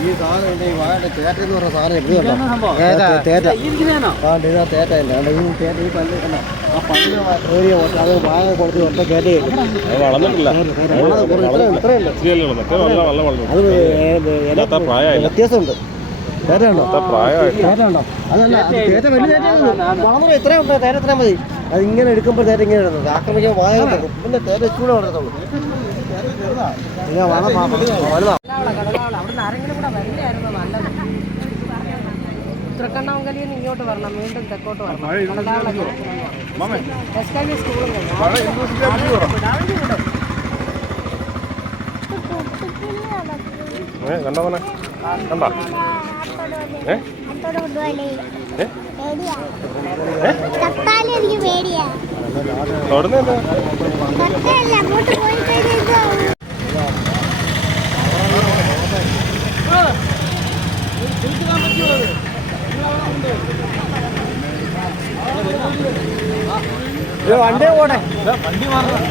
ഈ സാധനം ഈ വാഴ തേറ്റെന്ന് പറഞ്ഞ സാധനം തേറ്റല്ല ഈ പല്ല് ആ പല്ല് ഏറിയ അത് വാഴ കൊടുത്ത് ഒറ്റ കയറ്റി വ്യത്യാസമുണ്ട്. തേറ്റയുണ്ടോ? അതല്ല തേറ്റ വലിയ തേറ്റ ഇത്രയും തേറ്റ എത്രയും മതി. അതിങ്ങനെ എടുക്കുമ്പോൾ തേറ്റ ഇങ്ങനെ ഇടുന്നത് ആക്രമിക്കാൻ വാഴ കൊടുക്കും. പിന്നെ തേറ്റ ചൂട് വളർത്തുള്ളൂ. ഉത്രക്കണ്ണമംഗലിയിൽ നിന്ന് ഇങ്ങോട്ട് വരണം, വീണ്ടും തെക്കോട്ട് വരണം. സ്കൂളും കണ്ടോ കണ്ടോ വണ്ടി പോട്ടെ, വണ്ടി മാറണം.